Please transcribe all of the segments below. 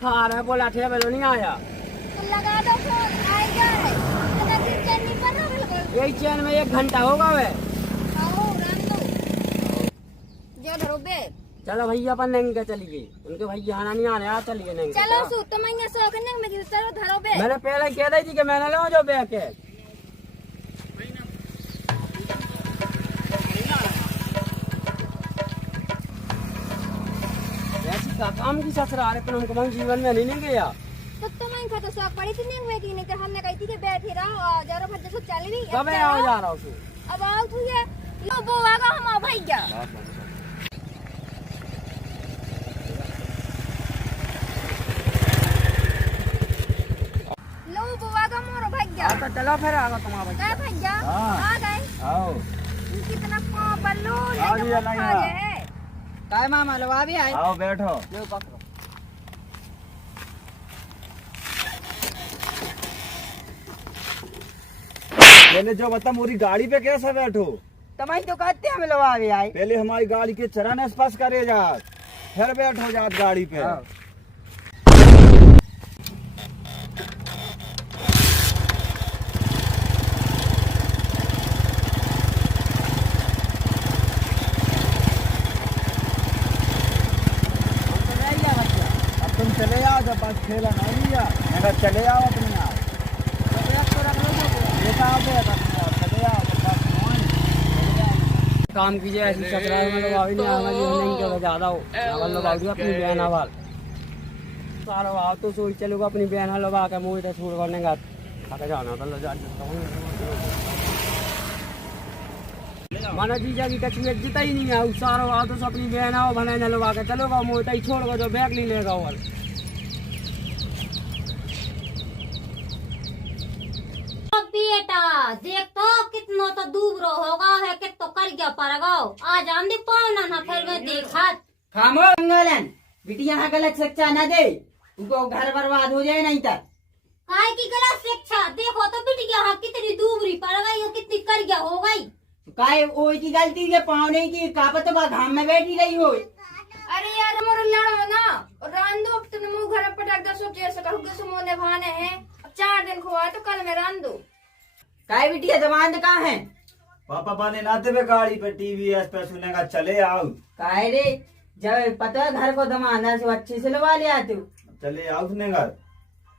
रहा बोला थे बेलो नहीं आया तो लगा दो फोन आएगा है तो फिर चैन नहीं बना बिल्कुल यही चैन में 1 घंटा होगा वे आओ रन दो जो धरो बे चलो भैया अपन नहीं के चली गई उनके भैया आना नहीं आ रहा चलिए नहीं चलो सु तुम यहाँ सो करने में चलो धरो बे मैंने पहले कह दी थी कि मैंने ले जो बैग के ऐसी का काम की ससुराल है तुम कभी जीवन में नहीं गया तो तुम यहाँ तो सो पड़ी थी नहीं कि नहीं कि हमने कही थी कि बैठे रहो जरा भज्जे सो चली भी कब आओ जा रहा हूँ अब आओ तू ये लो वो आगा हम आओ भैया लो वो आगा मोरो भैया तो चलो फिर आगा तुम्हारा क्या भैया आ गए आओ कितना बल्लू आ गया ना यहाँ। काय मामा लो आ भी आए आओ बैठो लो पकड़ो पहले जो बता मोरी गाड़ी पे कैसे बैठो तुम्हारी तो कहते हम लोग आ भी आए पहले हमारी गाड़ी के चरण स्पर्श करे जात फिर बैठो जात गाड़ी पे अब तुम चले आओ जब बस खेला ना लिया मैं चले आओ अपने आप चले आओ बस काम कीजिए ऐसी ससुराल में लोग अभी नहीं आना जी नहीं के ज्यादा हो नावल लोग आओगे अपनी बहन आवाल सारो आओ तो सोच चलोगे अपनी बहन लोग आके मुँह तो छोड़ करने का आके जाना तो लो जा माना जीजा की कच्ची जिता ही नहीं है सारो आओ तो अपनी बहन आओ भले लोग आके चलोगा मुँह तो ही छोड़ो जो बैग नहीं लेगा और बेटा देख तो कितना तो दूर होगा है कि तो कर गया परगाओ आज आंधी पावना ना फिर मैं देखा खामो मंगलन बिटिया यहाँ गलत शिक्षा न दे उनको घर बर्बाद हो जाए नहीं तक काय की गलत शिक्षा देखो तो बिटिया हाँ कितनी दूबरी पड़ गई और कितनी कर गया हो गई काय वो की गलती के पावने की कापत बा घाम में बैठी रही हो अरे यार मोर लड़ो ना और रान दो तुमने मुंह घर पटक दो सो जैसे कहोगे सुमो ने भाने हैं 4 दिन खुआ तो कल में रान दो काय बिटिया जवान कहाँ है पापा पाने नाते पे गाड़ी पे टीवी पे सुने का चले आओ काय रे जब पता है घर को दमाना से अच्छे से लगा लिया तू चले आओ सुने घर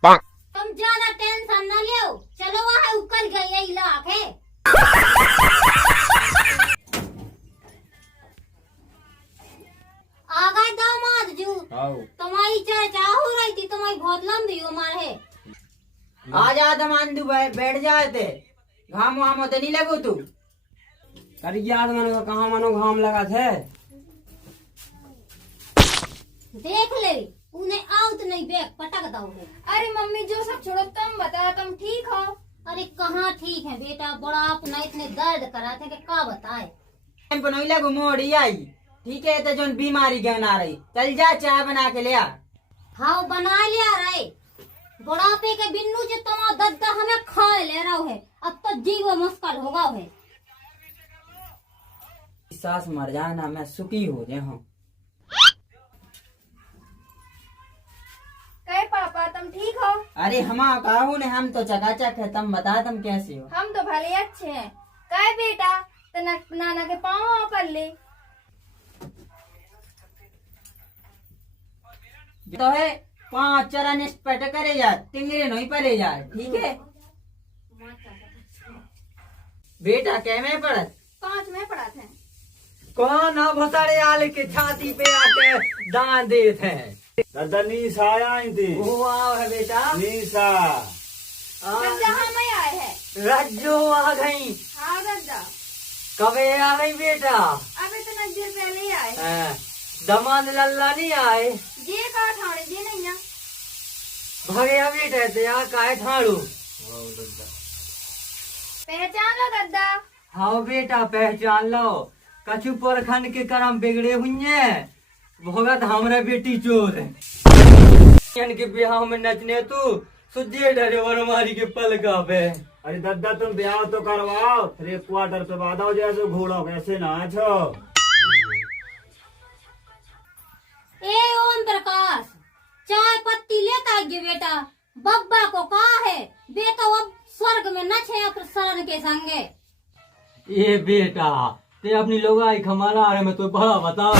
तुम ज्यादा टेंशन न लो चलो वहाँ उकल गई यही लाख है आ गए दामाद जू आओ तुम्हारी चर्चा हो रही थी तुम्हारी बहुत लंबी उम्र है आ जा दमान तू बैठ जाए थे घाम वाम तो नहीं लगो तू कर याद मनो का कहाँ मनो घाम लगा थे देख ले उन्हें आउट नहीं बैग पटक दो है अरे मम्मी जो सब छोड़ो तुम बताओ तुम ठीक हो अरे कहाँ ठीक है बेटा बड़ा अपना इतने दर्द करा थे कि क्या बताए हमको नहीं लगो मोड़ी आई ठीक है तो जो बीमारी गहन आ रही चल जा चाय बना के ले आ हाँ बना लिया रहे बुढ़ापे के बिन्नू जो तुम्हारा दद्दा हमें खा ले रहा है अब तो जीव मुश्किल होगा है सास मर जाना मैं सुखी हो जाए हूँ कहे पापा तुम ठीक हो अरे हम काहू ने हम तो चकाचक है तुम बता तुम कैसे हो हम तो भले अच्छे हैं कहे बेटा तो नाना के पाँव पर ले तो है 5 चरण पट करे जा टिंगरे नहीं पले जा ठीक है बेटा क्या में पढ़त 5 में पढ़ा थे कौन भसाड़े आले के छाती पे आके दान देते हैं दादा नीसा आया थी वो आओ है बेटा नीसा जहाँ मैं आए है रज्जो आ गई हाँ दादा कबे आ गई बेटा अभी तो नजर पहले ही आए हाँ, दमाद लल्ला नहीं आए ये कहा ठाणे जी नहीं ना भगया बेटे थे यहाँ काहे ठाड़ू पहचान लो दादा हाँ बेटा पहचान लो कछु परखंड के करम बिगड़े हुई है भगत हमरा बेटी चोर है के ब्याह में नचने तू सुजे डरे वरमारी के पल का पे अरे दादा तुम ब्याह तो करवाओ फिर 1 क्वार्टर पे बाद आओ जैसे घोड़ा कैसे नाचो ए ओम प्रकाश चाय पत्ती जाइए बेटा, बब्बा को कहा है बे तो अब स्वर्ग में न छे शरण के संगे। ये बेटा ते अपनी लोगाई खमारा रहे में तो बड़ा बता।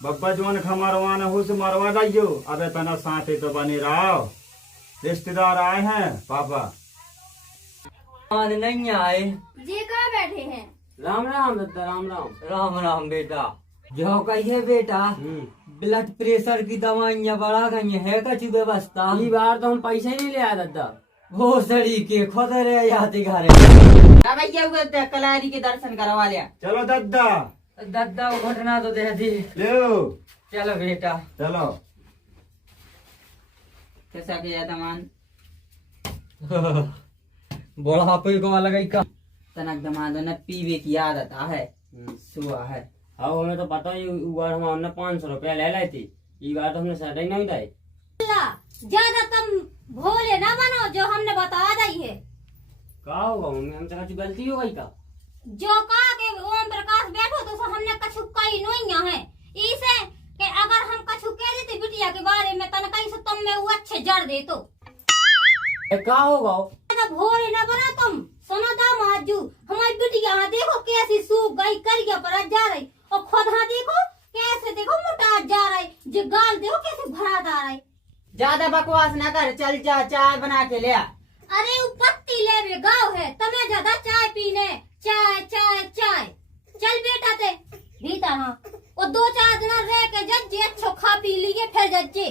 बब्बा जोन खमरवाना हुस मरवा दाइयो। अबे तना साथे तो बनी रहो, रिश्तेदार आए हैं पापा। मान नहीं आए। जी कहाँ बैठे हैं? राम राम दद्दा, राम राम। राम राम बेटा। जो कहिए बेटा, ब्लड प्रेशर की दवाइयाँ बढ़ा गई है कछु व्यवस्था? ई बार तो हम पैसे नहीं ले आए दद्दा। वो सड़ी के खुद रे याद घरे। भैया हुए थे, कलारी के दर्शन करवा लिया। चलो दद्दा, दद्दा वो घटना तो दे दी। लो चलो बेटा। चलो। कैसा किया दमान? बुढ़ापे को अलग ही का। तनक दमादो न पीवे की आदत है, सुआ है। हाँ हमें तो पता ही, उ बार हम हमने 500 रुपया ले लाई थी। ई बार तो हमने साढ़े ही नहीं दाई। ज्यादा तुम भोले ना बनो, जो हमने बता दी है। का होगा मम्मी, हमसे कुछ गलती हो गई का? जो कहा के ओम प्रकाश बैठो तो हमने कछु कई नहीं है। इसे कि अगर हम कछु कह देते बिटिया के बारे में तन कहीं से तुम में वो अच्छे जड़ दे तो का होगा? भोरे ना बना तुम। सुनो दामाजू, हमारी बिटिया देखो कैसी सूख गई, करिया पर जा रही, और खुद देखो कैसे, देखो मोटा जा रही, जो गाल देखो कैसे भरा जा रही। ज्यादा बकवास ना कर, चल जा चाय बना के ले आ। अरे वो पत्ती ले वे गाँव है, तुम्हें ज्यादा चाय पीने, चाय चाय चाय। चल बेटा ते भीतर। हाँ वो 2-4 दिन रह के जज्जे अच्छो खा पी लिए फिर जज्जे।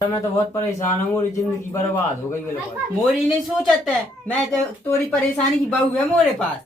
मैं तो बहुत परेशान हूँ, मेरी जिंदगी बर्बाद हो गई मेरे पास। मोरी नहीं सोचत है, मैं तो तोरी परेशानी की बहू है मोरे पास।